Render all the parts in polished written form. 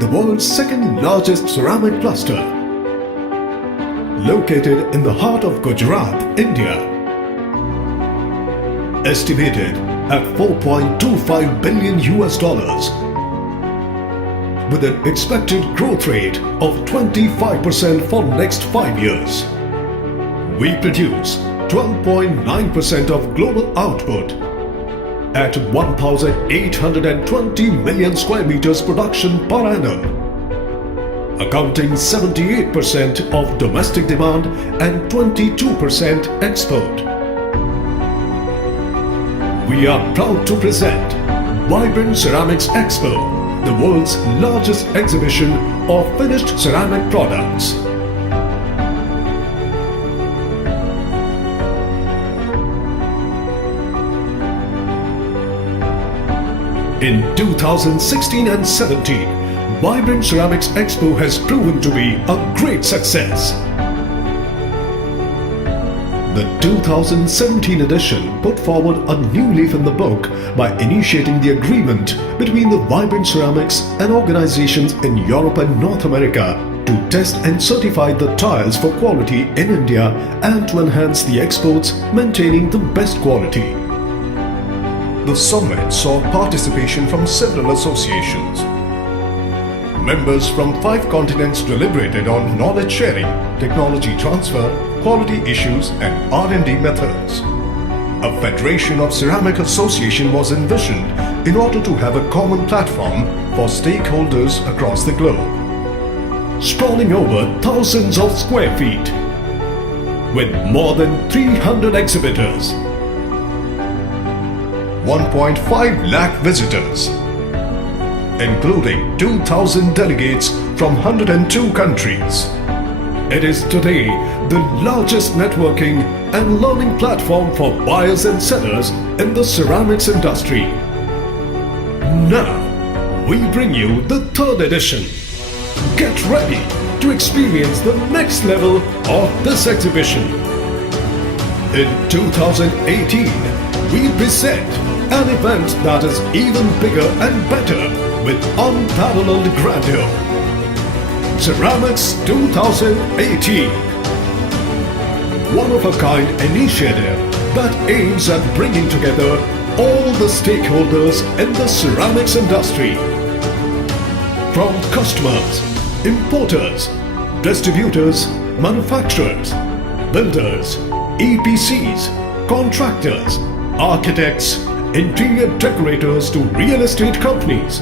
the world's second largest ceramic cluster, located in the heart of Gujarat, India. Estimated at $4.25 billion with an expected growth rate of 25% for next 5 years. We produce 12.9% of global output at 1,820 million square meters production per annum, accounting 78% of domestic demand and 22% export. We are proud to present Vibrant Ceramix Expo, the world's largest exhibition of finished ceramic products. In 2016 and 17, Vibrant Ceramix Expo has proven to be a great success. The 2017 edition put forward a new leaf in the book by initiating the agreement between the Vibrant Ceramics and organizations in Europe and North America to test and certify the tiles for quality in India and to enhance the exports, maintaining the best quality. The summit saw participation from several associations. Members from 5 continents deliberated on knowledge sharing, technology transfer, quality issues and R&D methods. A federation of ceramic association was envisioned in order to have a common platform for stakeholders across the globe. Sprawling over thousands of square feet, with more than 300 exhibitors, 1.5 lakh visitors, including 2,000 delegates from 102 countries. It is today the largest networking and learning platform for buyers and sellers in the ceramics industry. Now, we bring you the 3rd edition. Get ready to experience the next level of this exhibition. In 2018, we present an event that is even bigger and better with unparalleled grandeur. Ceramix 2018. One-of-a-kind initiative that aims at bringing together all the stakeholders in the ceramics industry. From customers, importers, distributors, manufacturers, builders, EPCs, contractors, architects, interior decorators to real estate companies,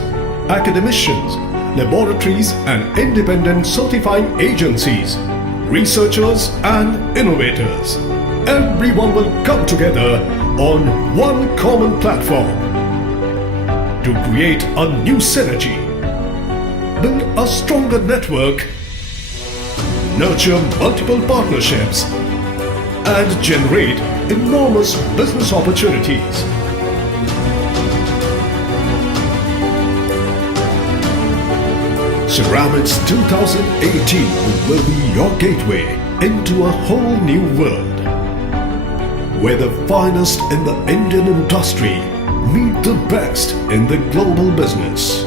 academicians, laboratories and independent certifying agencies, researchers and innovators. Everyone will come together on one common platform to create a new synergy, build a stronger network, nurture multiple partnerships and generate enormous business opportunities. Ceramix 2018 will be your gateway into a whole new world, where the finest in the Indian industry meet the best in the global business.